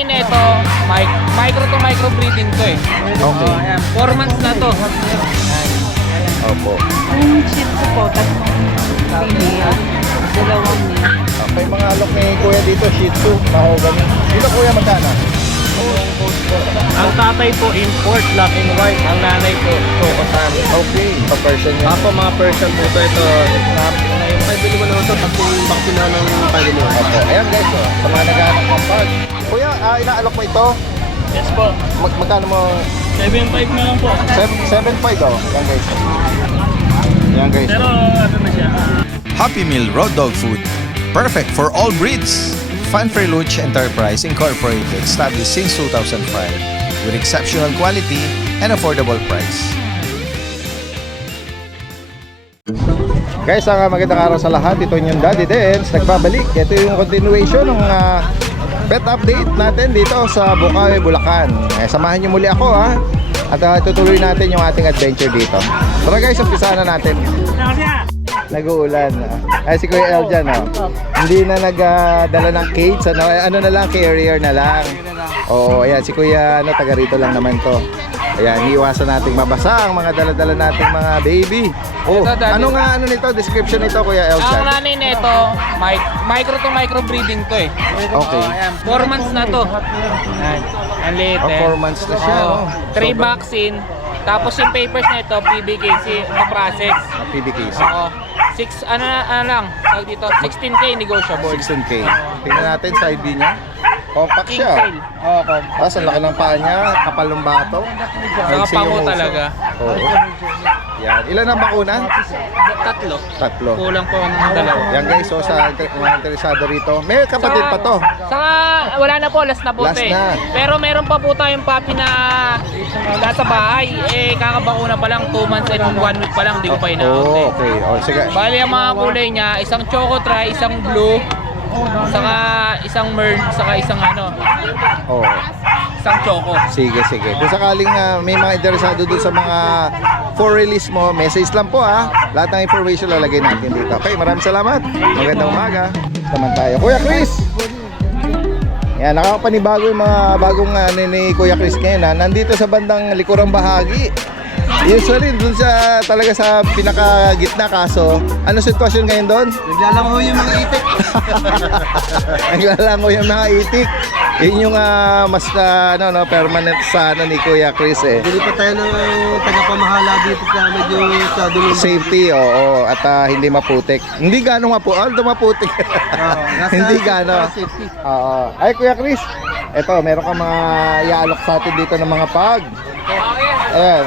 running nito, micro to micro breeding to eh. Okay. Ayan, 4 months na to. Opo. Yung shih tzu po, tatlong female, dalawang male. Okay, mga alok ni Kuya dito, Shih Tzu, mahogany. Dito Kuya, magkano? Ang tatay po import, black and white. Ang nanay po Chocosan. Okay, pa-Persian yan. Apo mga Persian po ito. Yung kay Billy Malo ito, tatlong bakuna ng Panginoon. Opo, ayan guys, oh, sa mga naghahanap ng pag. Kuya, inaalok mo ito? Yes po. Magkano mo? 7.5 na lang po. 7.5 oh. Yan guys. Yan guys. Pero ano na siya? Happy Meal Road Dog Food. Perfect for all breeds. Fanfreluche Enterprise Incorporated, established since 2005 with exceptional quality and affordable price. Guys, magandang araw sa lahat. Ito yung Daddy Dance, nagbabalik. Ito yung continuation ng pet update natin dito sa Bukawi, Bulacan. Samahan nyo muli ako ha. At tutuloy natin yung ating adventure dito. Tara guys, umpisa na natin. Nag-uulan. Ay, si Kuya El dyan, oh. Hindi na nagdala ng cage, ano na lang, carrier na lang. Oo, ayan, si Kuya, taga rito lang naman to. Ayan, iiwasan nating mabasa ang mga dala-dala nating mga baby. Oh, Ito, Daddy. ano nito, description nito, Kuya El Ang dyan? running nito, micro to micro breeding to eh. Okay. Ayan, 4 months na to. Ayan, ang liit Oh, eh. 4 months na siya, Oo, oh. 3 vaccine. Tapos yung papers nito, PBKC, process. PBKC. Oo. 6, ano lang, tawag dito, 16K negotiable. 16K. Tingnan natin side B niya. Compact King siya. tail. Oo, Tapos ang laki ng paa niya, kapal ng bato. Maiksi yung pango uso. talaga. Oo. Yan. Ilan ang bakuna? Tatlo. 3. Kulang po ng dalawa. Yan guys, so sa mga interesado rito. May kapatid pa to. Saka wala na po, last na po Last to eh. na. Pero meron pa po tayong puppy na nasa bahay. Eh, kakabakuna pa lang, 2 months and 1 week pa lang, hindi ko pa ina-out eh. Okay. Oh, sige. Bali ang mga kulay niya, isang choco tri, isang blue, saka isang merl, saka isang Oh. isang choco. Sige, sige. Kung sakaling may mga interesado doon sa mga for release mo, message lang po ha. Lahat ng information lalagay natin dito. Okay, maraming salamat. Magandang umaga. Naman tayo. Kuya Chris! Yan, nakakapanibago yung mga bagong ni Kuya Chris ngayon ha. Nandito sa bandang likurang bahagi. Usually dun sa talaga sa pinakagitna, kaso ano sitwasyon ngayon doon? Naglalango yung mga itik. Naglalango yung mga itik. Yun yung mas permanent sa ni Kuya Chris eh. Bili pa tayo ng tagapamahala dito sa medyo sa dulo. Safety, oo, at hindi maputik. Hindi gano'ng maputik. Hindi gano'n. Safety. Oo. Ay, Kuya Chris, eto, meron ka mga iaalok sa atin dito ng mga pag. Ayan,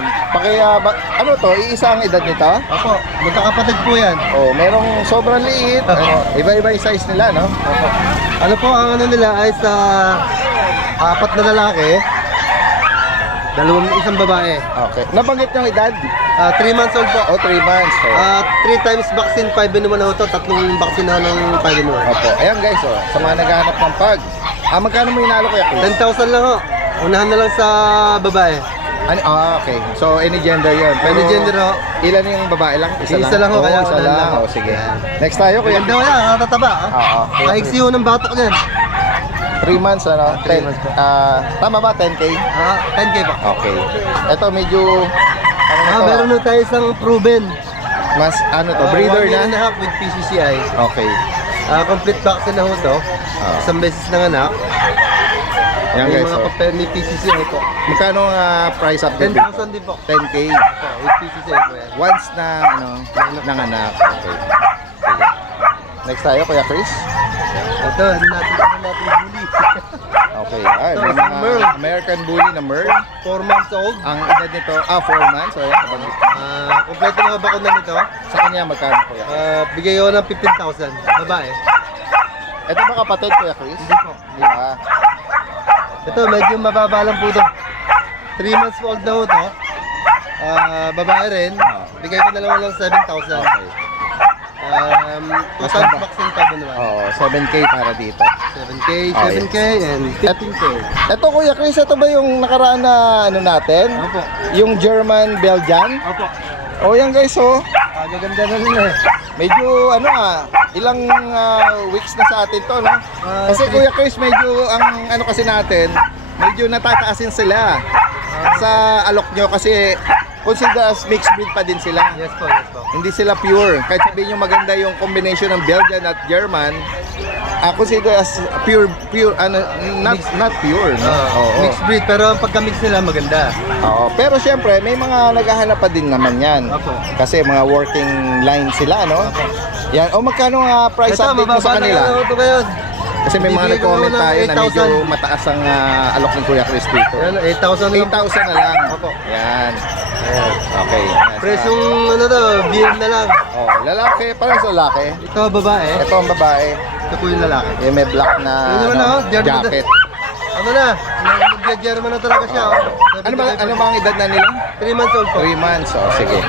ano to, iisa ang edad nito? Opo, magkakapatid po yan. Oh, merong sobrang liit. Iba-iba yung size nila, no? Opo. Ano po ang ano nila ay sa 4 na lalaki, isang babae. Okay. Nabanggit yung edad? 3 months old po. Oh, 3 months. Oh. 3 times vaccine, 5 in 1 na ito. 3 vaccine na ng 5 in 1. Opo. Ayan guys, oh, sa mga naghahanap ng pag. Magkano mo inalo, Kuya Chris? 10,000 lang ho. Unahan na lang sa babae. Okay. So, any gender yun. Pero, Any gender ho. ilan yung babae lang? Isa lang ho, Oo, kaya isa unahan lang. lang ho. Oh, sige. Next tayo, Kuya. Ganda wala, nakatataba. Oo. Kaiksi ho ng batok niyan. 3 months, 3 months po. Tama ba? 10K? 10K pa. Okay. Ito medyo, Meron na tayo isang proven. mas, breeder 1 year and na? a half with PCCI. Okay. Complete vaccine na ho to. Isang beses ng anak. Yan May guys, mga oh. papel ni PCCI po. Magkano ang price update? 10,000 din po. 10K. Po, with PCCI po yan. Once na, nanganak. Okay. Sige. Next tayo, Kuya Chris. Ito, natin bully. Okay. Ay, may mga Merl. American Bully na Merl. 4 months old. Ang edad nito, 4 months. So, yan, nabanggit. Kompleto na bakuna nito. Sa kanya, magkano, Kuya? Bigay ko ng 15,000. Babae. Ito ba kapatid, Kuya Chris? Hindi po. Hindi ba? Ito, medyo mababa lang po ito. 3 months old na ho to. Babae rin. Bigay ko na lang ng 7,000. Okay. Total vaccine pa din naman. Oo, 7K para dito. 7K, Oh, 7K, and 15K. Ito, Kuya Chris, ito ba yung nakaraan na natin? Opo. Yung German Belgian? Opo. Oh, yan guys, oh. Gaganda na rin eh. medyo ano ilang weeks na sa atin to, no? Kasi Kuya Chris, medyo ang ano kasi natin, medyo natataasin sila sa alok nyo kasi consider as mixed breed pa din sila. Yes po, yes po. Hindi sila pure. Kahit sabihin nyo maganda yung combination ng Belgian at German, consider as pure not pure, no? Oo. Mixed breed, pero ang pagka-mix nila maganda. Oo. Pero syempre, may mga naghahanap pa din naman yan. Opo. Kasi mga working line sila, no? Yan. O magkano nga price Ito, update mo sa mababa na kanila? lang ito ngayon. Kasi may mga Bibigay ko nag-comment ng tayo na medyo 8,000. mataas ang alok ng Kuya Chris dito. Yan, 8,000 lang. 8,000 na lang. Opo. Yan. Okay. Yan. Presyong ano to, BM na lang. Oh, lalaki. Parang sa lalaki. Ito babae, Ito ang babae. ito po yung lalaki. Yung may black na Yun naman, oh, German jacket. Ano na, nag-German na talaga siya. Oh. Ano ba ang edad na nila? 3 months old po. 3 months. Oh, sige.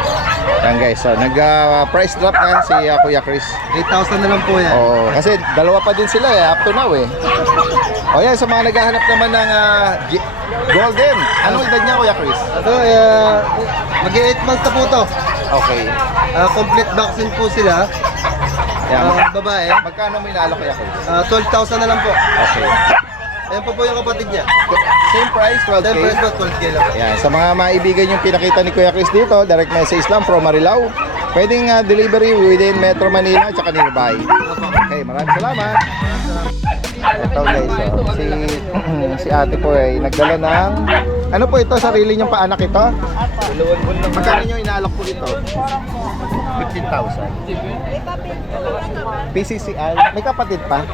Yan guys. So, nag-price drop na si Kuya Chris. 8,000 na lang po yan. Oo, kasi dalawa pa din sila up to now eh. O yan, sa mga naghahanap naman ng golden. Anong edad niya Kuya Chris? Ito, mag-8 months na po to. Okay. Complete vaccine po sila. Yan. Babae, Magkano mo inaalok Kuya Chris? 12,000 na lang po. Okay. Ayan po yung kapatid niya. Same price, 12K. Siyempre po, 12K lang po. Yan, sa mga maibigan yung pinakita ni Kuya Chris dito, direct message lang from Marilao. Pwedeng delivery within Metro Manila at saka nearby. Okay, maraming salamat. Ito guys, si ate po ay nagdala ng ano po ito, sarili niyong paanak ito? Magkano niyo inaalok po dito? 15,000. PCCI, may kapatid pa?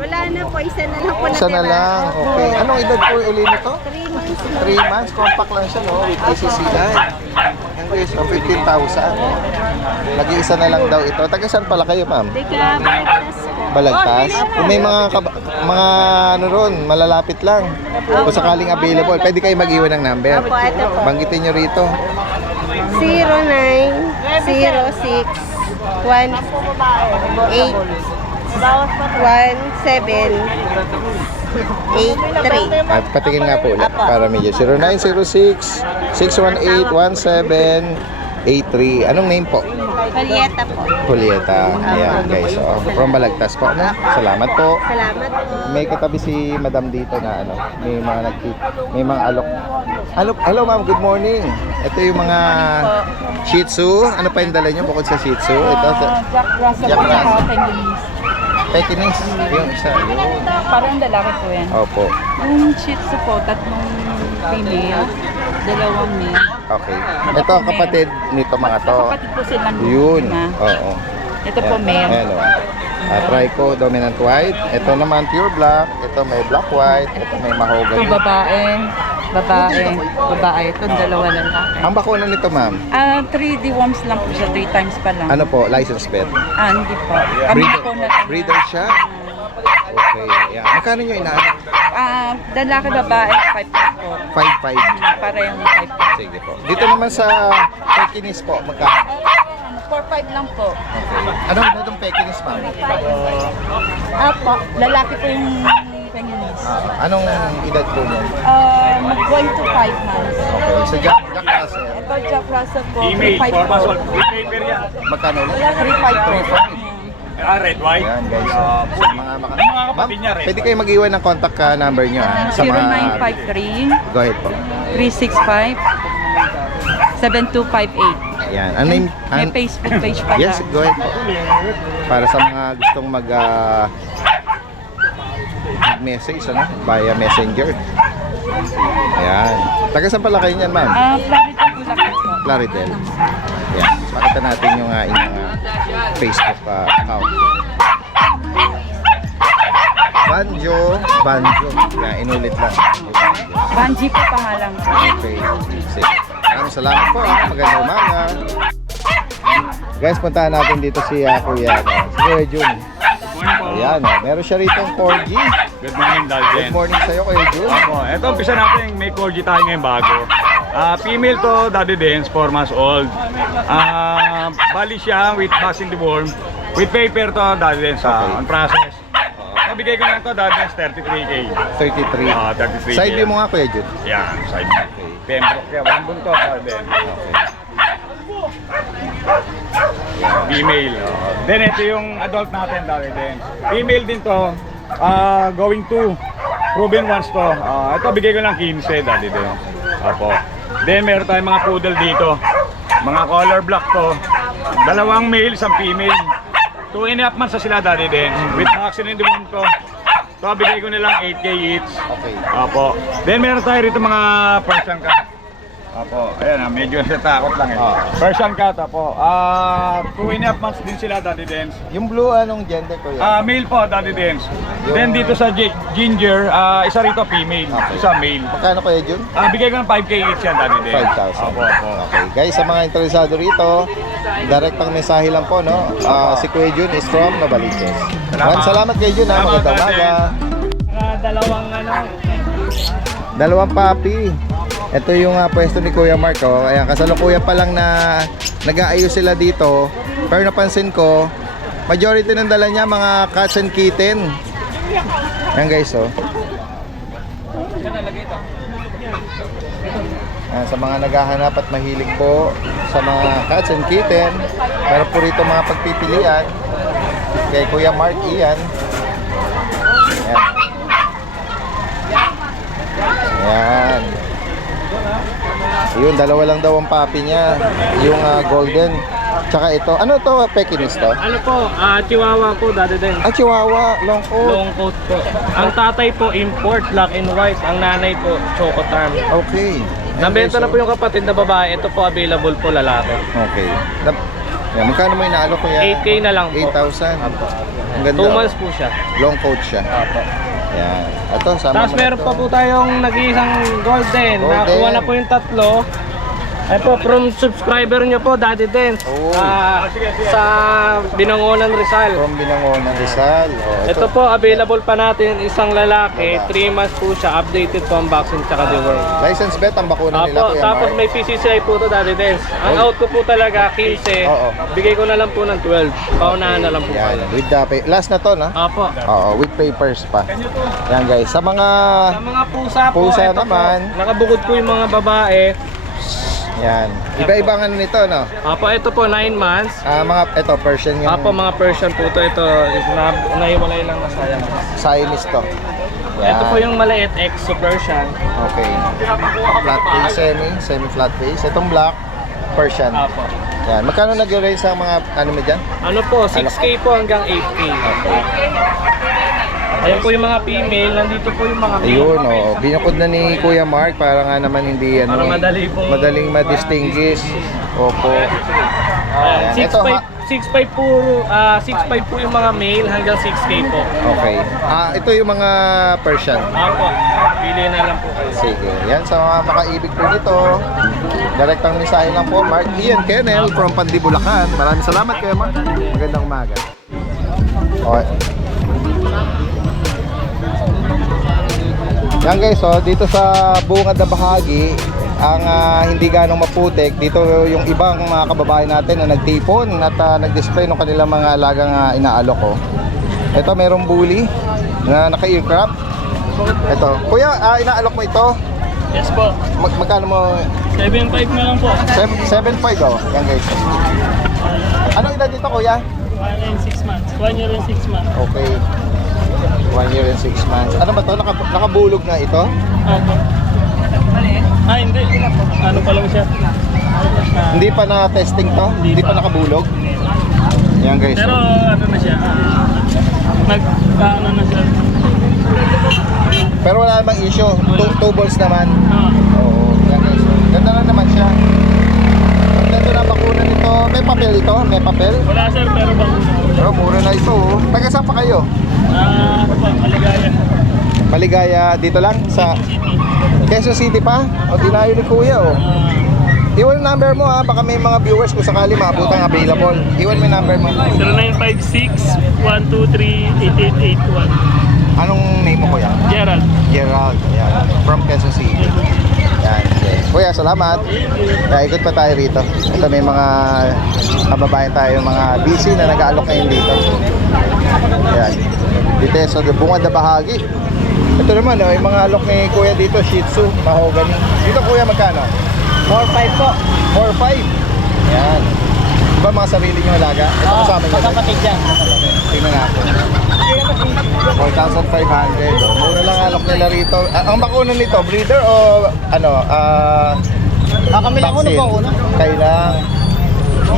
Wala na po, isa na lang po Isa na lang, okay. Anong edad po uli nito? 3 months. 3 months, compact lang siya, no? With PCCI. Yan guys, so 15,000. Nag-iisa na lang daw ito. Taga saan pala kayo, ma'am? Teka, Balagtas po. Balagtas? Kung may mga ano ron, malalapit lang. Kung sakaling available, pwede kayo mag-iwan ng number. Opo, ito po. Banggitin nyo rito. 0906-1783. At patingin nga po ulit Apo. para medyo. 0906-618-1783. Anong name po? Julieta po. Julieta. Ayan guys. So, from Balagtas po. No? Salamat po. Salamat po. May katabi si Madam dito na ano, may mga alok. Hello ma'am, good morning. Ito yung mga Shih Tzu. Ano pa yung dala nyo bukod sa Shih Tzu? Ito, Jack Russell Jack po Russell. sa Penguins. Pekinese. Yung isa. Yun. Parang lalaki po yan. Opo. Yung Shih Tzu po, 3 female, 2 male. Okay. Ito ang kapatid nito mga to. Kapatid po silang Yun. na. Oo. Ito po male. Ayan o. Trico dominant white. Ito naman pure black. Ito may black white. Ito may Ito mahogany. babae. Ito 2 lalaki. Ang bakuna nito ma'am, 3 deworms lang po siya, 3 times pa lang. ano po, license pet? Hindi po. Kami po na. Breeder siya? Okay. Yeah. Magkano nyo inaano? Lalaki babae, 5 po. 5.5. Parehong 5 po. Sige po. Dito naman sa Pekinese po, magkano? 4-5 lang po. Okay. Anong itong Pekinese ma'am? Apo, lalaki po yung Penguins. Anong edad po mo? Mag-going to 5 months. Okay. Sa Jack Russell, Ito, Jack Russell po, 3-5 po. magkano ulit? 3-5 po. Red, white. Ayan guys. So, sa mga kapatid niya rin. pwede kayo mag-iwan ng contact number nyo sa mga... 0953 Go ahead po. 365 7258. Ayan. Ano yung... May Facebook page pa Yes, lang. go ahead po. Para sa mga gustong message ano, via messenger. Ayan. Taga saan pala kayo niyan, ma'am? Florida po lang po. Claridel. Ayan. Pakita natin yung inyong Facebook account. Banjo. Ayan, inulit lang. Banji po pangalan ko. Okay. Sige. Maraming salamat po. Magandang umaga. Guys, puntahan natin dito si Kuya. Si Kuya Jun. Ayan. Meron siya rito ng 4G. Good morning, Dalvin. Good morning sa'yo, Kuya Jun. Ito, umpisa natin, may 4G tayo ngayon bago. Female to, Daddy Dance, 4 months old. Bali siya with vaccine deworm. With paper to, Daddy Dance, on process. Nabigay ko na ito, Daddy Dance, 33K. 33. 33K. Side view mo nga, Kuya Jun. Yan, side view. Pembroke kaya, walang buntot, Daddy. Okay. Female. Then ito yung adult natin, Daddy Dance. Female din to. Going to proven once to. Ito bigay ko lang 15, Daddy Dance. Apo. Then meron tayong mga poodle dito. Mga color black to. Dalawang male, isang female. 2.5 months na sila, Daddy Dance. With vaccine in the womb to. Ito bigay ko nilang 8K each. Okay. Apo. Then meron tayo rito mga Persian cat. Apo. Ayan, medyo natakot lang eh. Persian cat, apo. 2.5 months din sila, Daddy Dance. Yung blue, anong gender ko yan? Male po, Daddy Dance. Then dito sa Ginger, isa rito female, isa male. Magkano kaya Jun? Bigay ko ng 5K each yan, Daddy Dance. 5,000. Apo, apo. Okay, guys, sa mga interesado rito, direct ang mensahe lang po, no? Si Kuya Jun is from Novaliches. Maraming salamat kay Jun, ha? Salamat, Magandang umaga. Dalawang papi. Ito yung pwesto ni Kuya Mark, oh. Ayan, kasalukuyan pa lang na nag-aayos sila dito. Pero napansin ko, majority ng dala niya mga cats and kitten. Ayan guys, oh. Ayan, sa mga naghahanap at mahilig po sa mga cats and kitten, meron po rito mga pagpipilian kay Kuya Mark Ian. Ayan. Ayan. Yun, dalawa lang daw ang papi niya. Yung golden. Tsaka ito. Ano to? Pekingese to? Ano po, Chihuahua po, Daddy Dance. Chihuahua. Long coat. Long coat po. Ang tatay po, import, black and white. Ang nanay po, choco tarm. Okay. Nabenta na po yung kapatid na babae. Ito po, available po, lalaki. Okay. Yan, magkano mo inaalok ko yan? 8K na lang po. 8,000. Ang ganda. 2 months po siya. Long coat siya. Yan. Ito, sama Tapos mo na meron to. pa po tayong nag-iisang golden. Nakuha na po yung 3. Ay po, from subscriber nyo po, Daddy Dance. Oh. Sa Binangonan Rizal. From Binangonan Rizal. Oh, Ito po, available pa natin isang lalaki. 3 months po siya. Updated po ang vaccine tsaka deworm. License bet ang bakuna nila, Apo, Kuya tapos Mark. may PCCI po to, Daddy Dance. Ang out ko po talaga, 15. Oo. Bigay ko na lang po ng 12. Paunahan na lang po. Yan. With the last na to, na? Apo. Oo, with papers pa. Yan guys. Sa mga Sa mga pusa po, Pusa ito naman. po, nakabukod po yung mga babae. yan. Iba-ibang ano nito, no? Apo, ito po 9 months. Mga ito Persian yung Apo, mga Persian po to. Ito, naiwalay lang na sayang. Siamese to. Yan. Ito po yung maliit, EXO Persian. Okay. Flat face, semi flat face. Itong black Persian. Apo. Yan. Magkano nag-range sa mga ano mo dyan? Ano po, 6K po hanggang 8K. Ayan po yung mga female, nandito po yung mga male. Ayun, oh. Binukod na ni Kuya Mark para nga naman hindi ano, Para madali po. madaling ma-distinguish. Opo. Ayan. Ito, 6'5 po, 6'5 po yung mga male hanggang 6K po. okay. Ito yung mga Persian. Apo, pili na lang po kayo. Sige. Yan, sa mga makaibig po nito, direktang mensahe lang po, Mark Ian Kennel from Pandibulacan. Maraming salamat Kuya Mark. Magandang umaga. Okay. Yan guys, dito sa bungad na bahagi, ang hindi ganong maputik, dito yung ibang mga kababayan natin na nagtipon at nag-display ng kanilang mga alagang inaalok ko. Ito merong bully na naka-earcraft. Ito. Kuya, inaalok mo ito? Yes po, Magkano mo? 7'5 na lang po. 7.5 oh. Yan guys. Anong edad dito kuya? 1 and 6 months. 1 year and 6 months. Okay. 1 year and 6 months. Ano ba to? Nakabulog na ito? Opo. Hindi. Ano pa lang siya? Hindi pa na-testing to? Hindi pa nakabulog? Yan guys. Pero ano na siya? Nagkaano na siya? Pero wala namang issue. Two balls naman. Oo. Yan guys. Ganda na naman siya. Ganda na bakuna nito. May papel ito? May papel? Wala sir, pero bang Pero mura na ito. Taga saan pa kayo? ano pa, maligaya. Maligaya dito lang sa Quezon City pa? O dinayo ni Kuya oh. Iwan yung number mo ha, baka may mga viewers kung sakali maabutang available. Iwan mo yung number mo. 0956-123-8881. Anong name mo Kuya? Gerald. Gerald, ayan. From Quezon City. Yan. Yes. Kuya, salamat. Kaya ikot pa tayo rito. Ito may mga kababayan tayo, mga busy na nag-aalok ngayon dito. Ayan. Dito sa bungad na bahagi. Ito naman, yung mga alok ni Kuya dito, Shih Tzu, Mahogany. Dito Kuya, magkano? 4-5 po. 4-5. Ayan. Di ba mga sarili nyo alaga? Ito kasama nyo. Kapatid yan. Tingnan natin. 4,500. Oh. Mura lang alok nila rito. Ang bakuna nito, breeder o ano? Kami lang Vaccine? po una. Kayo lang.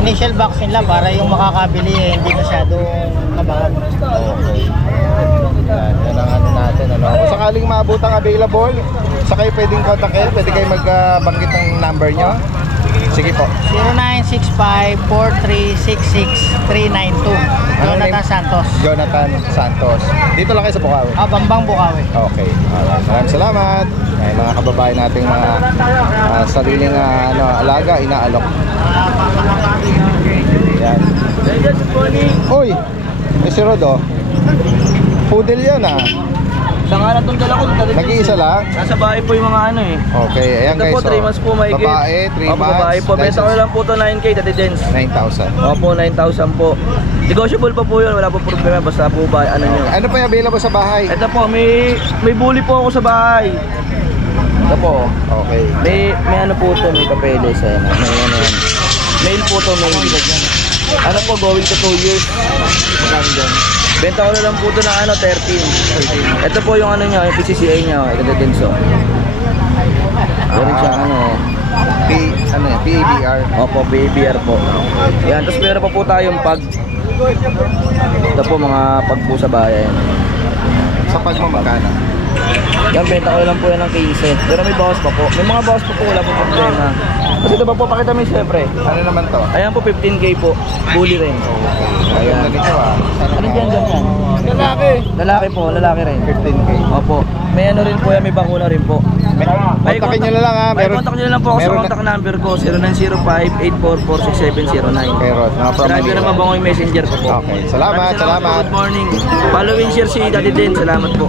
Initial vaccine lang para yung makakabili hindi masyadong kabahan. Okay. Yan ang ano natin. Ano. Kung sakaling maabutang available, sa kayo pwedeng kontakin, pwede kayo magbanggit ng number nyo. Sige po. 0965-4366-392. Jonathan Santos. Jonathan Santos. Dito lang kayo sa Bukawi. Bambang Bukawi. Okay. Alright. Maraming salamat. Ay, mga kababayan nating mga sariling alaga, inaalok. Yan. Uy! May si Rodo. Poodle yan ah. Sa nga lang itong dala ko, Nag-iisa lang? nasa bahay po yung mga ano eh. Okay. Ayan Ito guys. po, 3 months po mahigit. Babae, 3 Opo, months. babae po. Benta ko na lang po ito 9K, Daddy Dens. 9,000. Opo, 9,000 po. Negotiable pa po yun, wala po problema. Basta po ba, ano nyo. Ano pa yung available sa bahay? Ito po, may bully po ako sa bahay. Ito po. Okay. May ano po ito, may papeles. Ayan, may ano yan. Mail po ito, mail. Ano po, going to 2 years. Magkano dyan? Benta ko na lang po ito ng ano, 13. Ito po yung ano nyo, yung PCCA nyo. Ito din so. Meron siya ano. PABR. Opo, PABR po. Yan, tapos meron pa po tayong pag. Ito po mga pag po sa bayan. Sa pagmamagana. Yan, benta ko lang po yan ng 15. Pero may bawas pa po. May mga bawas pa po, wala po problema. Kasi ito pa po, pakita mo yung siyempre. Ano naman to? Ayan po, 15K po. Bully rin. Ayun na dito ah. Ano dyan, dyan? Lalaki. Lalaki po, lalaki rin. 15K. Opo. May ano rin po yan, may bakuna rin po. Kontakin nyo na lang ha. May contact nyo na lang po ako sa meron contact number ko, 0905-844-6709. Meron. Mga from Grabe na mabango yung messenger ko po. Okay. Salamat, Maraming po. salamat. Good morning. Follow and share si Daddy Den. Salamat po.